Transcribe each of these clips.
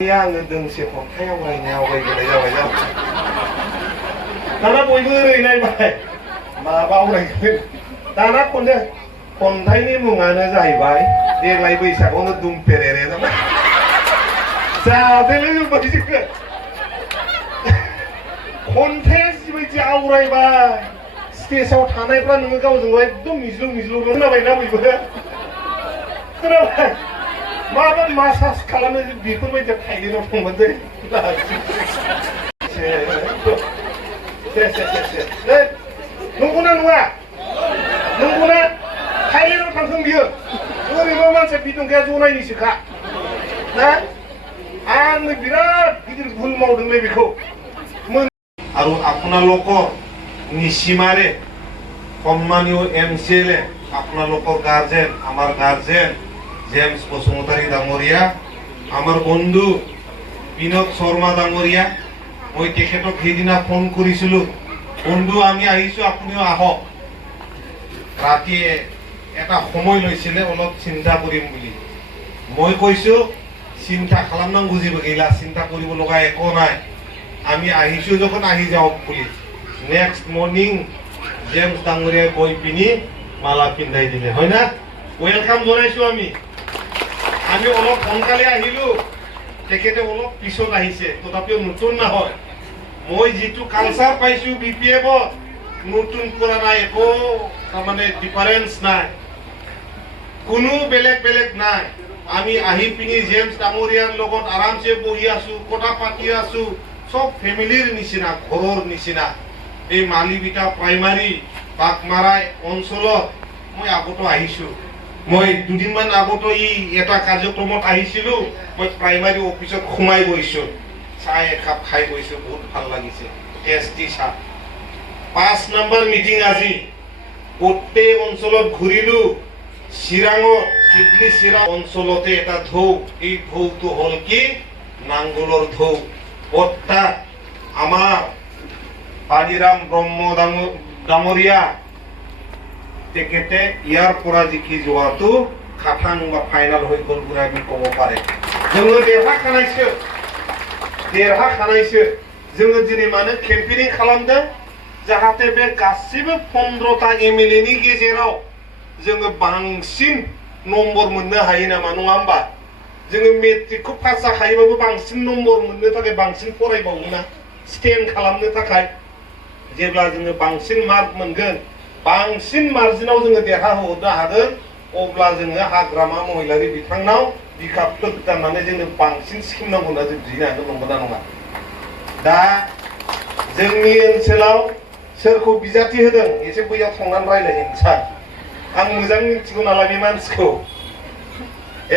आङो दोंसे खन्थाइ आवरायनो आवगायबोनाय जाबाय जाबाय दाना बयबो ओरै नायबाय माबा आवरायगोन दाना खन्थाइनि मुङानो जाहैबाय देग्लाय बैसागआवनो दुमपेरेरे जाबाय जादोलै बायदिखौ खन्थाइया जिबायदि आवरायबाय स्टेजआव थानायफ्रा नोङो गावजों गाव एकदम मिज्लु खोनाबायना बयबो खोनाबाय माबा मासाज खालामनो बेफोरबायदि थाइलेन्डआव थांबाय दै नंगौना नङा नंगौना थाइलेन्डआव थांथों बियो ओरैनो मानसिया बिदुंखाया जनायनिसोखा ना आंनो बिराद गिदिर भुल मावदोंलै बेखौ आरो আপোনালোকৰ নিশিমাৰে সম্মানীয় এমচিএলএ আপোনালোকৰ গার্জেন আমার গার্জেন জেমস বসুমতাৰী ডাঙৰীয়া আমাৰ বন্ধু বিনোদ শৰ্মা ডাঙৰীয়া মই তেখেতক সেইদিনা ফোন কৰিছিলোঁ বন্ধু আমি আহিছোঁ আপুনিও আহক ৰাতি এটা সময় লৈছিলে অলপ চিন্তা কৰিম বুলি মই কৈছোঁ চিন্তা খালামনাংগौ जेबो गैला চিন্তা কৰিব লগা একো নাই আমি আহিছোঁ যখন আহি যাওক বুলি নেক্সট মর্নিং জেমস ডাঙৰীয়াই গৈ পিনি মালা পিন্ধাই দিলে হয় না ওয়েলকাম জনাইছোঁ আমি অলপ সোনকালে আহিলোঁ তেখেতে অলপ পিছত আহিছে তথাপিও নতুন নহয় মই যেটো কালচাৰ পাইছোঁ বিপিএফত নতুন কৰা নাই একো মানে ডিফারেন্স নাই কোনো বেলেগ নাই আমি আহি পিনি জেমস ডাঙৰীয়াৰ লগত আৰামছে বহি আছোঁ কথা পাতি আছোঁ সব ফ্যামিলির নিচিনা ঘৰৰ নিচিনা এই মালিবিটা প্ৰাইমাৰী বাকমাৰাই অঞ্চলত মই আগতো আহিছোঁ মই দুদিনমান আগতো এটা কাৰ্যক্ৰমত আহিছিলোঁ মই প্ৰাইমাৰী অফিচত সোমাই গৈছোঁ চাহ একাপ খাই গৈছোঁ বহুত ভাল লাগিছে টেষ্টি চাহ 5 নম্বৰ মিটিং আজি গোটেই অঞ্চলত ঘূৰিলোঁ চিৰাঙৰ চিডলি চিৰা অঞ্চলতে এটা ঢৌ এই ঢৌটো হ'ল কি নাঙ্গলৰ ঢৌ অর্থাৎ আমার পানিরাম ব্রহ্ম ডাঙৰীয়া তেখেতে ইয়াৰ পৰা জিকি যোৱাটো খাটাং বা ফাইনাল হৈ গ'ল বুলি আমি ক'ব পাৰে जोङो देरहाखानायसो जोङो दिनै मानो केम्पेनिं खालामदों जाहाथे बे गासिबो 15टा एमएलएनि गेजेराव जोङो बांसिन नम्बर मोननो हायो नामा नङा होमबा जोङो मेट्रिकखौ पास जाखायोबाबो बांसिन नम्बर मोननो थाखाय बांसिन फरायबावोना स्टेन्ड खालामनो थाखाय जेब्ला जोङो बांसिन मार्क मोनगोन बांसिन मार्जिनाव जोङो देरहाहरनो हागोन अब्ला जोङो हाग्रामा महिलारि बिथांनाव बिखाफोर दाननानै जोंनो बांसिन स्किम नांगौ होनना जों बिनो हागोन नंगौना नङा दा जोंनि ओनसोलाव सोरखौ बिजाथि होदों एसे बैयाव थांनानै रायलायहैनो सार आं मोजां मिथिगौ नालाय बे मानसिखौ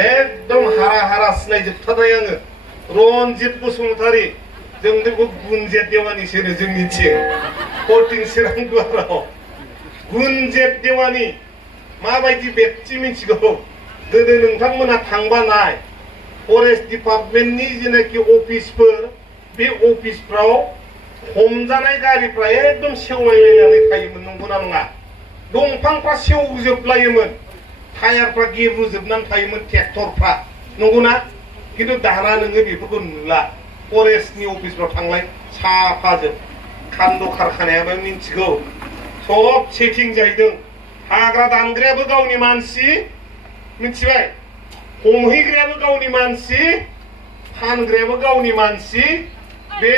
एकदम हारा सिनायजोबथारनाय आङो रनजित बसुमतारी जों बेखौ गुनजेत देवानिसो होनो जोंनिथिं कटिं चिरां दुवाराव गुनजेत देवानि माबायदि व्यक्ति मिथिगौ गोदो नोंथांमोना थांबा नाय फरेस्ट डिपार्टमेन्टनि जेनाखि अफिसफोर बे अफिसफ्राव हमजानाय गारिफ्रा एकदम सेवलायलायनानै थायोमोन नंगौना नङा दंफांफ्रा सेवजोबलायोमोन टायारफ्रा गेब्रुजोबनानै थायोमोन ट्रेक्टरफ्रा नंगौना किन्तु दाना नोङो बेफोरखौ नुला फरेस्टनि अफिसफ्राव थांलाय साफाजोब कान्द कारखानायाबो मिन्थिगौ सब सेटिं जाहैदों हाग्रा दानग्रायाबो गावनि मानसि मिथिबाय हमहैग्रायाबो गावनि मानसि फानग्रायाबो गावनि मानसि बे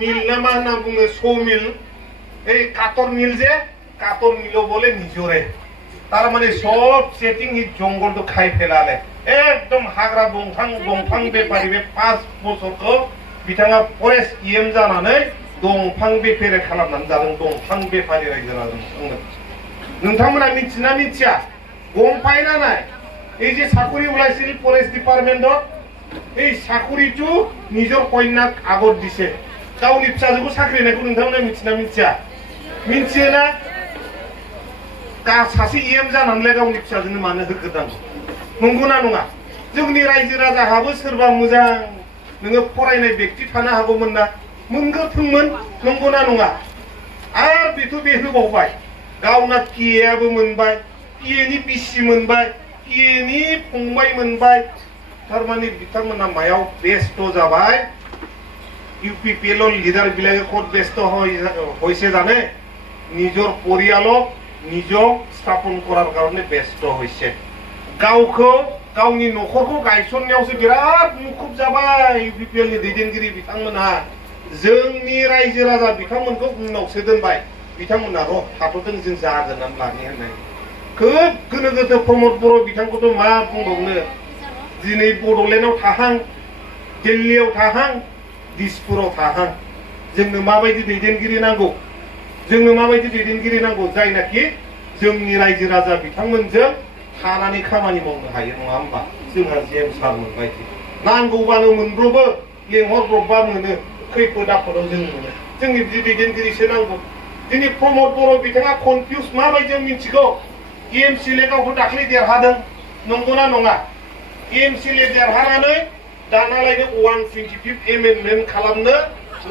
मिल ना मा होनना बुङो स मिल এই কাটর মিল যে কাটর মিলও বলে নিজরে তার মানে সব সেটিং ই জঙ্গলটো খাই ফেলালে एकदम हाग्रा दंफां बेपारि बे 5 बोसोरखौ बिथाङा फरेस्ट इएम जानानै दंफां बेपारि खालामनानै जादों दंफां बेपारि रायजो जादों नोंथांमोना मिथिना मिथिया गमपायना नाय এই যে চাকৰি ওলাইছিল ফৰেষ্ট ডিপাৰ্টমেন্টত এই চাকৰিটো নিজৰ কন্যাক আগত দিছে गावनि फिसाजोखौ साख्रि होनायखौ नोंथांमोना मिथिना मिथिया मिथियोना सासे इएम जानानैलाय गावनि फिसाजोनो मानो होगोदां नंगौना नङा जोंनि रायजो राजाहाबो सोरबा मोजां नोङो फरायनाय व्यक्ति थानो हागौमोन ना मोनगोरथोंमोन नंगौना नङा आरो बेथ' बे होबावबाय गावना पिएआबो मोनबाय पिएनि बिसि मोनबाय पिएनि फंबाय मोनबाय थारमाने बिथांमोना मायाव बेस्थ जाबाय ইউপিপিএলৰ লিডাৰবিলাকে ক'ত ব্যস্ত হৈছে জানে নিজৰ পৰিয়ালক নিজক স্থাপন কৰাৰ কাৰণে ব্যস্ত হৈছে গাঁওखौ गावनि न'खरखौ गायसननायावसो बिराद मुखुब जाबाय इउपिपिएलनि दैदेनगिरि बिथांमोना जोंनि रायजो राजा बिथांमोनखौ उनावसो दोनबाय बिथांमोना र' थाथ'दों जों जागोन होननानै लानि होननाय खोब गोनो गोथो प्रमद बर' बिथांखौथ' मा बुंबावनो दिनै बड'लेण्डआव थाहां दिल्लीयाव थाहां दिसपुराव थाहां जोंनो माबायदि दैदेनगिरि नांगौ जोंनो माबायदि दैदेनगिरि नांगौ जायनाखि जोंनि रायजो राजा बिथांमोनजों थानानै खामानि मावनो हायो नङा होमबा जोंहा जेम सारमोन बायदि नांगौबानो मोनब्रबो लेंहरब्रबबा मोनो खैफोद आफोदाव जों मोनो जोंनि बिदि दैदेनगिरिसो नांगौ दिनै प्रमद बर' बिथाङा कनफिउस माबायदि मिथिगौ एएमसि लेगावथ' दाख्लै देरहादों नंगौना नङा एएमसि ले देरहानानै दानालायनो 125 एमेन्डमेन्ट खालामनो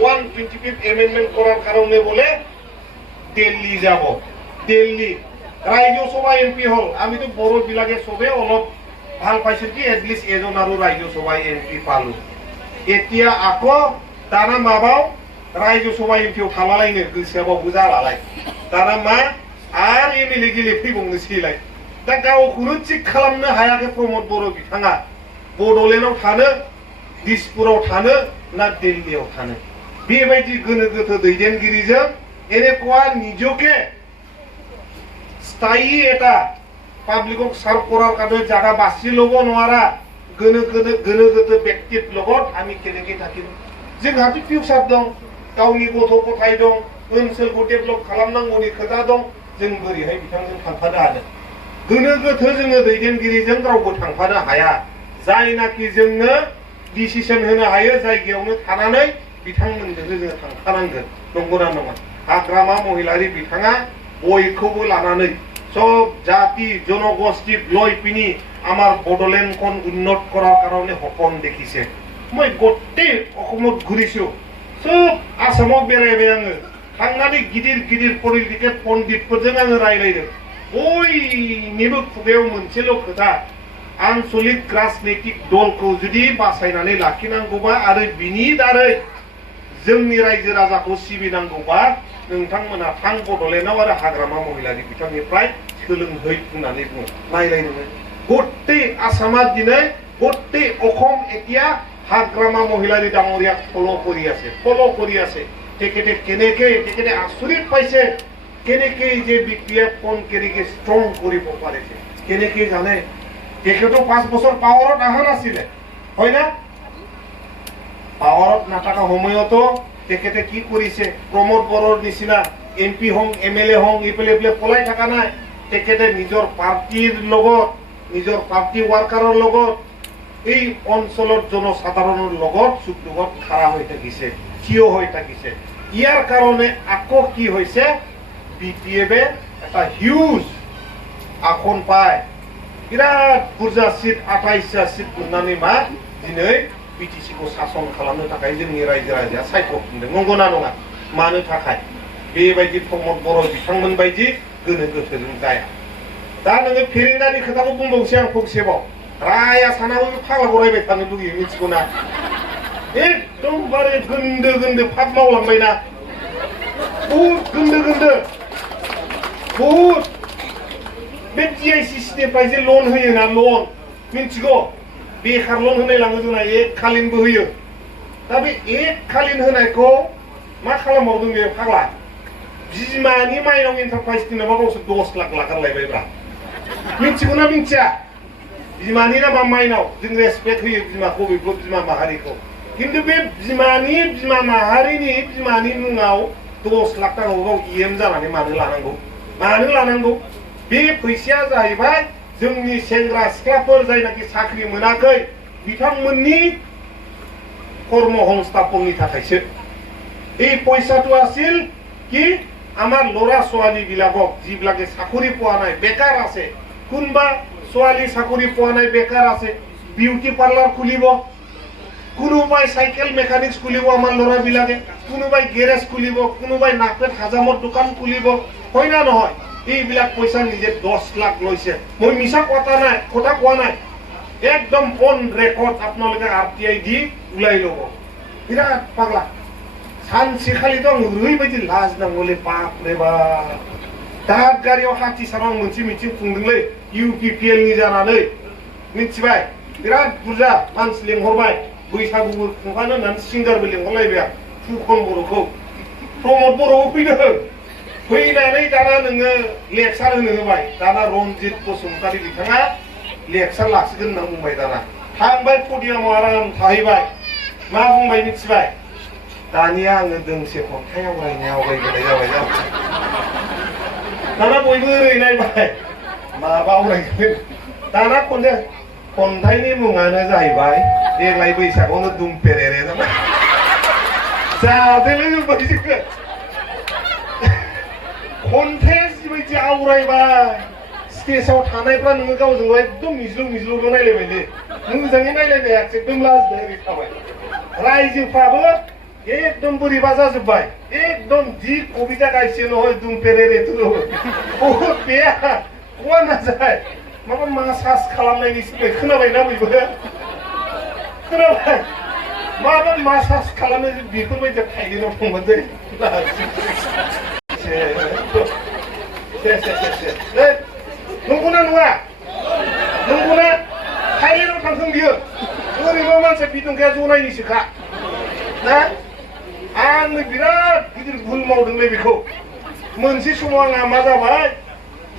125 एमेन्डमेन्ट করার কারণে বলে দিল্লি যাব দিল্লি রাজ্যসভা এমপি হল আমি তো বড় বিলাকে সবে অলপ ভাল পাইছিল কি এটলিস্ট এজন আৰু ৰাজ্যসভা এমপি পালো এতিয়া আকৌ দানা মাবাও ৰাজ্যসভা এমপিও थालालायनो गोसोआव बुजालालाय दाना मा आरो एमएलए गेले फैबावनोसैलाय दा गावखौनो थिक खालामनो हायाखै प्रमद बर' बिथाङा बड'लेण्डआव थानो दिसपुराव थानो ना दिल्लीयाव थानो बेबायदि गोनो गोथो दैदेनगिरिजों এনেকুৱা নিজকে স্থায়ী এটা পাব্লিকক সার্ভ করার কারণে জায়গা বাছি লব নোৱাৰা गोनो गोथो ব্যক্তিৰ লগত আমি কেনেকৈ থাকিম जोंहाथ' फिउचार दं गावनि गथ' गथाय दं ओनसोलखौ डेभेलप खालामनांगौनि खोथा दं जों बोरैहाय बिथांजों थांफानो हानो गोनो गोथो जोङो दैदेनगिरिजों रावबो थांफानो हाया जायनाखि जोंनो डिसिसन होनो हायो जायगायावनो थानानै बिथांमोनजों जोङो थांफानांगोन नंगौना नङा हाग्रामा महिलारि बिथाङा बयखौबो लानानै सब জাতি জনগোষ্ঠী লৈ পিনি আমাৰ বড়োলেণ্ডখন উন্নত কৰাৰ কাৰণে সপোন দেখিছে মই গোটেই অসমত ঘূৰিছো सब आसामाव बेरायबाय आङो थांनानै गिदिर गिदिर पलिटिकेल पण्डितफोरजों आङो रायलायदों बयनिबो खुगायाव मोनसेल' खोथा आनचलिक राजनैतिक दलखौ जुदि बासायनानै लाखिनांगौबा आरो बिनि दारै जोंनि रायजो राजाखौ सिबिनांगौबा नोंथांमोना थां बड'लेण्डआव आरो हाग्रामा महिलारि बिथांनिफ्राय सोलोंहै होननानै बुङो नायलाय नोङो गटेই आसामा दिनै गटेই অসম এতিয়া हाग्रामा महिलारि डाঙरिया फल' কৰি আছে তেখেতে তেখেতে আচৰিত পাইছে কেনেকৈ যে বিপিএফ খন কেনেকৈ ষ্ট্ৰং কৰিব পাৰিছে কেনেকৈ জানে তেখেতো 5 বছৰ পাৱাৰত অহা নাছিলে হয় না পাৱাৰত নাথাকা সময়তো তেখেতে কি কৰিছে প্ৰমোদ বৰৰ নিচিনা এমপি হং এমএলএ হং ইফালে পলাই থকা নাই তেখেতে নিজৰ পাৰ্টিৰ লগত নিজৰ পাৰ্টি ৱাৰ্কাৰৰ লগত এই অঞ্চলৰ জনসাধাৰণৰ লগত সুখদুখত খাৰা হৈ থাকিছে থিয় হৈ থাকিছে ইয়াৰ কাৰণে আকৌ কি হৈছে বিপিএফে এটা হিউজ আসন পায় বিৰাট বুৰজা সিট 28টা সিট मोननानै मा दिनै बिटिसिखौ शासन खालामनो थाखाय जोंनि रायजो राजाया सायख'फिनदों नंगौना नङा मानो थाखाय बेबायदि प्रमद बर' बिथांमोन बायदि गोनो गोथोजों जाया दा नोङो फेरेंगानि खोथाखौ बुंबावसै आं फंसेबाव राया सानाबो फाग्लाखौ रायबाय थानो लुगैयो मिथिगौना एकदमबारे गोन्दो फाद मावलांबायना बहुद गोन्दो बहुद बे डिआइसिसिनिफ्राय जे लन होयोना लन मिथिगौ बेकार लन होनाय लाङो जोंना एककालीनबो होयो दा बे एककालीन होनायखौ मा खालामबावदों बे फाग्ला बिमानि माइनाव एन्टारप्राइजनि नामा गावसोर 10 लाख लागारलायबायब्रा मिथिगौना मिथिया बिमानि नामा माइनाव जों रेसपेक्ट होयो बिमाखौ बेखौ बिमा माहारिखौ किन्तु बे बिमानि बिमा माहारिनि बिमानि मुङाव 10 लाख थाखाखौ गाव इएम जानानै मानो लानांगौ बे फैसाया जाहैबाय जोंनि सेंग्रा सिख्लाफोर जायनाखि साख्रि मोनाखै बिथांमोननि কৰ্ম সংস্থাপনनि थाखायसो এই পইচাটো আছিল কি আমাৰ ল'ৰা ছোৱালী বিলাকক যিবিলাকে চাকৰি পোৱা নাই বেকাৰ আছে কোনবা ছোৱালী চাকৰি পোৱা নাই বেকাৰ আছে বিউটি পাৰ্লাৰ খুলিব কোনোবাই সাইকেল মেকানিক্স খুলিব আমাৰ ল'ৰাবিলাকে কোনোবাই গেৰেজ খুলিব কোনোবাই নাকপেট হাজামৰ দোকান খুলিব হয় না নহয় এইবিলাক পইচা নিজে 10 লাখ লৈছে মই মিছা কথা কোৱা নাই একদম অন ৰেকৰ্ড আপোনালোকে RTI দি ওলাই ল'ব বিৰাট পাগলা सानसेखालिथ' आं ओरैबायदि लाज नांगौलै बापरे बाप दाब गारियाव हाथि सानाव मोनसे मिथिं खुंदोंलै UPPL नि जानानै मिथिबाय बिराद बुरजा मानसि लेंहरबाय बैसागुबो खुंफानो होननानै सिंगारबो लेंहरलायबाय आं फुकन बर'खौ प्रमद बर'आव फैदों फैनानै दाना नोङो लेक्सार होनो होबाय दाना रन्जित बसुमतारी बिथाङा लेक्सार लासिगोन होनना बुंबाय दाना थांबाय पडियामाव आराम थाहैबाय मा बुंबाय मिथिबाय दानिया आङो दोंसे खन्थाइ आवरायबोनाय जाबाय दाना बयबो ओरै नायबाय माबा आवरायगोन दाना खन्थाइनि मुङानो जाहैबाय देग्लाय बैसागआवनो दुमपेरेरे जाबाय जादोलै होनबाय जोङो खन्थाइया जिबायदि आवरायबाय स्टेजआव थानायफ्रा नोङो गावजों गाव एकदम मिज्लु नायलायबायलै मोजाङै नायलायनो हायाखिसै एकदम लाजिनाय ओरै थाबाय रायजोफ्राबो एकदम बोरैबा जाजोब्बाय एकदम जी कविता गायसे নহয় दुमपेरेरे तो बहुत बेया कवा नाजाय माबा मासाज खालामनायनि सिगां खोनाबायना बयबो खोनाबाय माबा मासाज खालामनाय बेफोरबायदि थाइलेन्डआव थांबाय दै नंगौना नङा नंगौना थाइलेन्डआव थांथों बियो ओरैबो मानसिया बिदुंखाया जनायनिसोखा ना आंनो बिराद गिदिर भुल मावदोंलै बेखौ मोनसे समाव आंहा मा जाबाय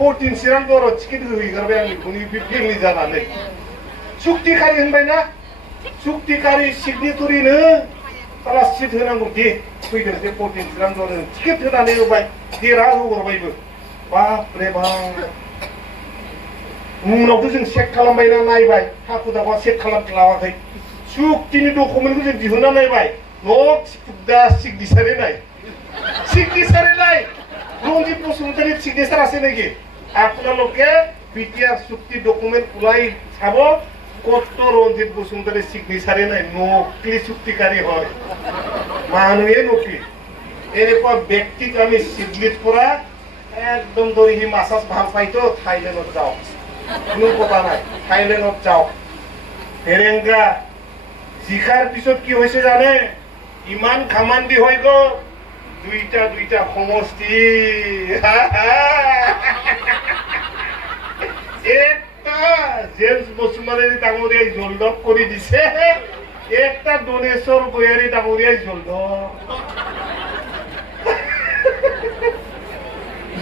14 चिरांदराव टिकेट होहैगारबाय आंनि UPPL जानानै सुक्तिखारि होनबायना सुक्तिखारि सिगनेटरिनो साला सिट होनांगौ दे फैदों बे 14 चिरांदराव टिकेट होनानै होबाय देरहाहोहरबायबो बापरे बाप उनावथ' जों चेक खालामबायना नायबाय हाखु दाखुआ चेक खालामस्लाबाखै सुक्तिनि डकुमेन्टखौ जों दिहुनना नायबाय Nok sudah signature naik, Rongji Bosumtari signature ase naki. Apnaloke BTR Sukti dokumen ulai sabo kotto Rongji Bosumtari signature naik. Nokli Sukti kari hoy. Manuye nokli. Ene pa ব্যক্তি আমি সিগনেট করা একদম ধরে হি মাসাজ ভাল পাইতো থাইল্যান্ডত যাও কোনো কথা নাই থাইল্যান্ডত যাও হেরেঙ্গা জিখার পিছত কি হয়েছে জানে ইমান খামান্দি হৈ গ'ল দুইটা সমষ্টি একটা জেমস বসুমতাৰী ডাঙৰীয়াই জলদক কৰি দিছে একটা দনেশ্বৰ গয়াৰী ডাঙৰীয়াই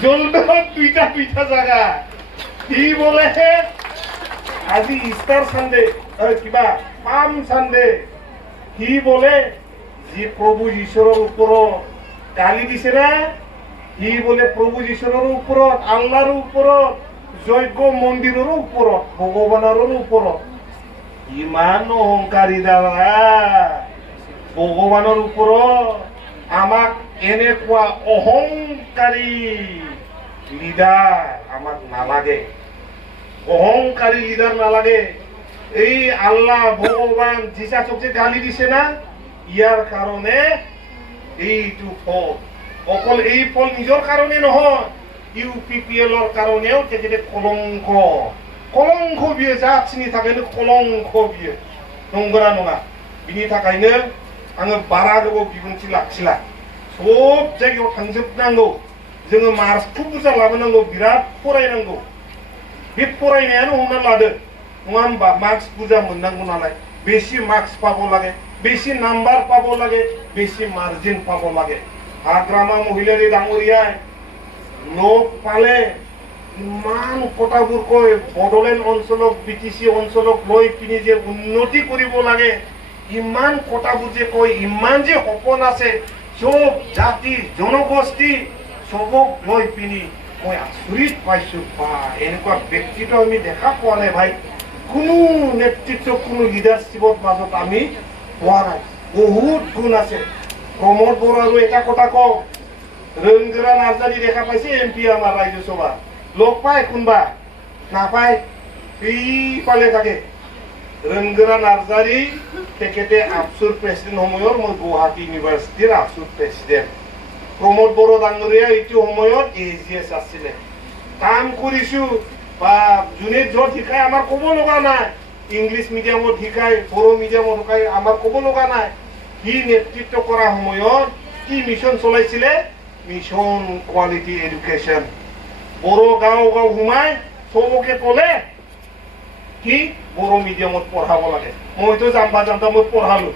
জলদক দুইটা জায়গা কি বলে আজি ইষ্টাৰ সানডে কিবা পাম সানডে কি বলে যে প্রভু ঈশ্বরের উপর গালি দিছে না কি বলে প্রভু ঈশ্বরের উপর আল্লাহর উপর যজ্ঞ মন্দিরের উপর ভগবানের উপর ইমান অহংকারী দ্বারা ভগবানের উপর আমাক এনেকুৱা অহংকারী লিডার আমাক নালাগে অহংকারী লিডার নালাগে এই আল্লাহ ভগবান যিশাচক যে গালি দিছে না ইয়ার কারণে এইটো ফল অকল এই ফল নিজৰ কারণে নহয় UPPL কারণেও তেখেতে কলঙ্ক বিয়ে जाथिनि थाखायनो कलंक बियो नंगौना नङा बिनि थाखायनो आङो बारा गोबाव बिबुंथि लाखिला सब जायगायाव थांजोबनांगौ जोङो मार्कखौ बुरजा लाबोनांगौ बिराद फरायनांगौ बे फरायनायानो हमना लादो नङा होमबा मार्क्स बुरजा मोननांगौ नालाय बेसि मार्क्स पाबो লাগে বেশি নাম্বার পাবো লাগে বেশি মার্জিন পাবো লাগে হাগ্রামা মহিলারি ডাঙরিয়ায় লোক পালে ইমান কথাবোৰ কয় বড়োলেণ্ড অঞ্চলক BTC অঞ্চলক লৈ পিনি যে উন্নতি কৰিব লাগে ইমান কথাবোৰ যে কয় ইমান যে সপোন আছে সব জাতি জনগোষ্ঠী সবক লৈ পিনি মই আচৰিত পাইছো বা এনেকুৱা ব্যক্তিত্ব আমি দেখা পোৱা নাই ভাই কোনো নেতৃত্ব কোনো লিডাৰশ্বিপৰ মাজত আমি পোৱা নাই বহুত গুণ আছে প্ৰমোদ বৰা আৰু এটা কথা কওঁ ৰঞ্জৰা নাৰ্জাৰী দেখা পাইছে MP আমাৰ ৰাজ্যসভা লোক পায় কোনবা নাপায় এইফালে থাকে ৰঞ্জৰা নাৰ্জাৰী তেখেতে আফচুৰ প্ৰেচিডেণ্ট সময়ৰ মই গুৱাহাটী ইউনিভাৰ্চিটিৰ আফচুৰ প্ৰেচিডেণ্ট প্ৰমোদ বৰা ডাঙৰীয়া এইটো সময়ত AGS আছিলে কাম কৰিছো বা যোনে য'ত শিকায় আমাৰ ক'ব লগা নাই ইংলিছ মিডিয়ামত শিকায় বড়ো মিডিয়ামত শিকায় আমাৰ ক'ব লগা নাই সি নেতৃত্ব কৰা সময়ত কি মিছন চলাইছিলে মিছন কোৱালিটি এডুকেশ্যন বড়ো গাঁও গাঁও সোমাই চবকে ক'লে কি বড়ো মিডিয়ামত পঢ়াব লাগে মইতো জাম্বা জাম্বা মই পঢ়ালো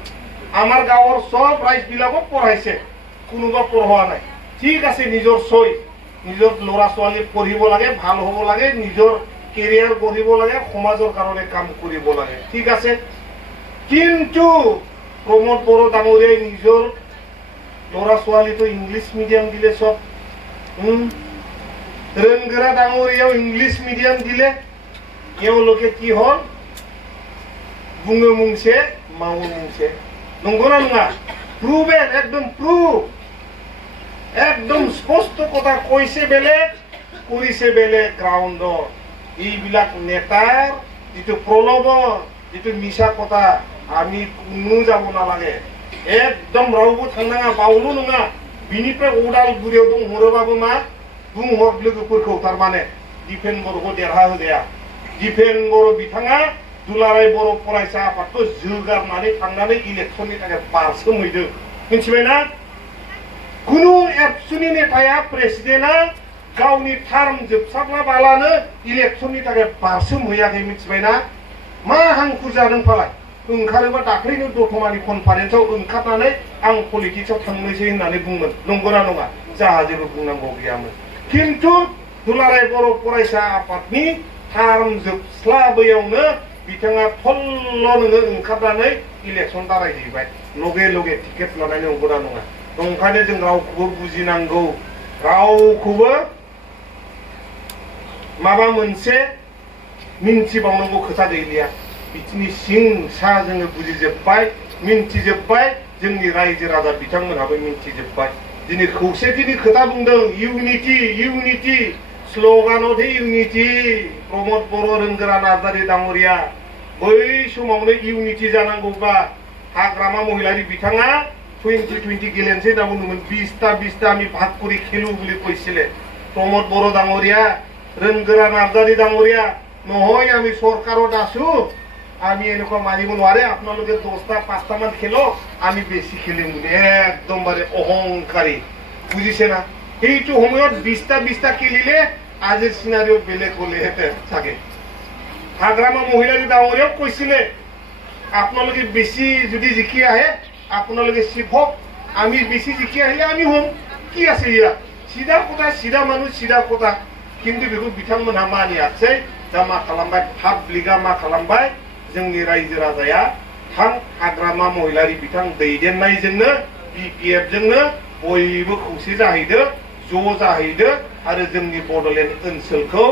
আমাৰ গাঁৱৰ চব ৰাইজবিলাকক পঢ়াইছে কোনোবা পঢ়োৱা নাই ঠিক আছে নিজৰ চই নিজৰ ল'ৰা ছোৱালী পঢ়িব লাগে ভাল হ'ব লাগে নিজৰ কেৰিয়াৰ গঢ়িব লাগে সমাজৰ কাৰণে কাম কৰিব লাগে ঠিক আছে কিন্তু প্ৰমোদ বড়ো ডাঙৰীয়াই নিজৰ ল'ৰা ছোৱালীটো ইংলিছ মিডিয়াম দিলে চব ৰেংগৰা ডাঙৰীয়াও ইংলিছ মিডিয়াম দিলে এওঁলোকে কি হ'ল বুঙে মুংছে মাও মুংছে নংগনা নङা প্রুভেন একদম প্রুভ একদম স্পষ্ট কথা কৈছে বেলেগ কৰিছে বেলেগ গ্ৰাউণ্ডত এইবিলাক নেতাৰ যিটো প্ৰলোভন যিটো মিছা কথা আমি কোনো যাব নালাগে একদম रावबो थांनाङा बावलो नङा बिनिफ्राय उदालगुरियाव दंहरोबाबो मा बुंहर लोगोफोरखौ थारमाने दिपेन बर'खौ देरहाहोजाया दिपेन बर' बिथाङा दुलाराय बर' फरायसा आफादखौ जोगारनानै थांनानै इलेक्सननि थाखाय बारसोमहैदों मिथिबायना कुनु एबसुनि नेताया प्रेसिडेन्टआ गावनि टार्म जोबसाब्लाबालानो इलेक्सननि थाखाय बारसोमहैयाखै मिथिबायना मा हांखुर जादों फालाय ओंखारोबा दाख्लैनो दतमानि कनफारेन्सआव ओंखारनानै आं पलिटिक्सआव थांनोसै होननानै बुंमोन नंगौना नङा जाहा जेबो बुंनांगौ गैयामोन खिन्थु दुलाराय बर' फरायसा आफादनि टार्म जोबस्लाबैयावनो बिथाङा थल्ल' नोङो ओंखारनानै इलेक्सन दारायहैबाय लगे लगे टिकेट लानाय नंगौना नङा ओंखायनो जों रावखौबो बुजिनांगौ रावखौबो माबा मोनसे मिन्थिबावनांगौ खोथा गैलिया बिथिंनि सिं सा जोङो बुजिजोब्बाय मिन्थिजोब्बाय जोंनि रायजो राजा बिथांमोनहाबो मिन्थिजोब्बाय दिनै खौसेथिनि खोथा बुंदों इउनिटि इउनिटि स्ल'गानाव इउनिटि प्रमोद बर' रोंगोरा नार्जारी डाङरिया बै समावनो इउनिटि जानांगौबा हाग्रामा महिलारी बिथाङा 2020 गेलेनोसै होनना बुंदोंमोन 20টা আমি ভাগ কৰি খেলো বুলি কৈছিলে প্ৰমোদ বড়ো ডাঙৰীয়া रोंगोरा नार्जारी डाङरिया নহয় আমি চৰকাৰত আছো আমি এনেকুৱা মানিব নোৱাৰে আপোনালোকে 10টা 5টা মান খেলক আমি বেছি খেলিম বুলি একদমবাৰে অহংকাৰী বুজিছে না এইটো সময়ত 20টা খেলিলে আজিৰ সিনাৰিও বেলেগ হ'লেহেঁতেন চাগে হাগ্ৰামা মহিলাৰী ডাঙৰীয়াক কৈছিলে আপোনালোকে বেছি যদি জিকি আহে আপোনালোকে শিৱক আমি বেছি জিকি আহিলে আমি হ'ম কি আছে ইয়াত সিধা কথা সিধা মানুহ সিধা কথা কিন্তু बेखौ बिथांमोनहा मानियासै दा मा खालामबाय पाब्लिकआ मा खालामबाय जोंनि रायजो राजाया थां हाग्रामा महिलारी बिथां दैदेननायजोंनो बिपिएफ जोंनो बयबो खौसे जाहैदो ज' जाहैदो आरो जोंनि बड'लेण्ड ओनसोलखौ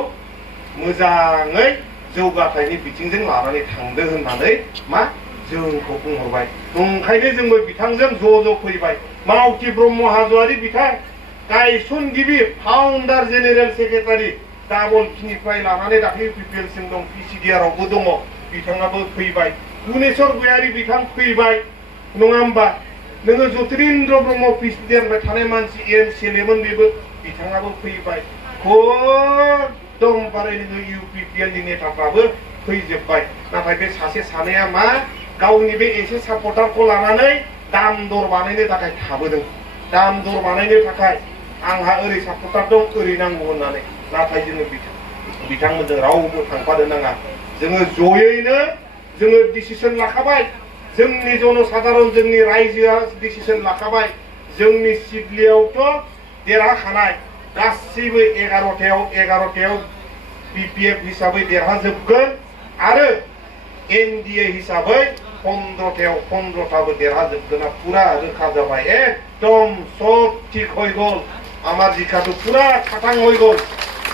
मोजाङै जौगाथायनि बिथिंजों लानानै थांदो होननानै मा जोंखौ बुंहरबाय ओंखायनो जोंबो बिथांजों ज' फैबाय मावथि ब्रह्म हाज'वारि बिथां गायसनगिरि फाउन्डार जेनेरेल सेक्रेटारि डाबल खिनिफ्राय लानानै दाख्लै पिपिएलसिम दं पिसिडिआरआवबो दङ बिथाङाबो फैबाय गुनेश्वर गयारि बिथां फैबाय नङा होमबा नोङो ज्योतिरिन्द्र ब्रह्म पिसिडिआरनिफ्राय थानाय मानसि एमसिएलएमोन बेबो बिथाङाबो फैबाय एकदमबारे नोङो इउपिपिएलनि नेताफ्राबो फैजोब्बाय नाथाय बे सासे सानैया मा गावनि बे एसे सापर्टारखौ लानानै दाम दर बानायनो थाखाय थाबोदों दाम दर बानायनो थाखाय आंहा ओरै सापर्टार दं ओरै नांगौ होननानै नाथाय जोङो बिथांमोनजों रावबो थांफानो नाङा जोङो जयैनो जोङो डिसिसन लाखाबाय जोंनि जनसाधारन जोंनि रायजोआ डिसिसन लाखाबाय जोंनि सिडलियावथ' देरहाखानाय गासैबो 11टायाव बिपिएफ हिसाबै देरहाजोबगोन आरो एनडिए हिसाबै 15टाबो देरहाजोबगोन पुरा रोखा जाबाय एकदम सब ঠিক হৈ গ'ল আমার জিকাটো পুরা খাটাং হৈ গ'ল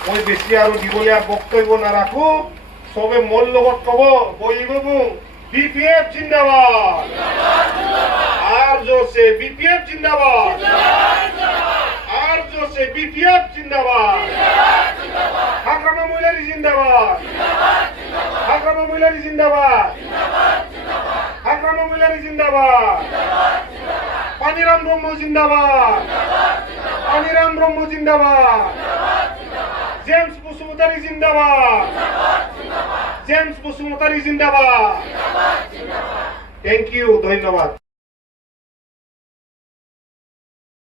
মই বেছি আৰু দীঘলীয়া বক্তব্য নাৰাখো সবে মোৰ লগত ক'ব বহিব বুং বিপিএফ জিন্দাবাদ আর জোরসে বিপিএফ জিন্দাবাদ আর জোরসে বিপিএফ জিন্দাবাদ হাগ্রামা মহিলারি জিন্দাবাদ হাগ্রামা মহিলারি জিন্দাবাদ হাগ্রামা মহিলারি জিন্দাবাদ পানিরাম ব্রহ্ম জিন্দাবাদ পানিরাম ব্রহ্ম জিন্দাবাদ জেমস বসুমতারি জিন্দাবাদ জেমস বসুমতারি জিন্দাবাদ। থ্যাংক ইউ, ধন্যবাদ।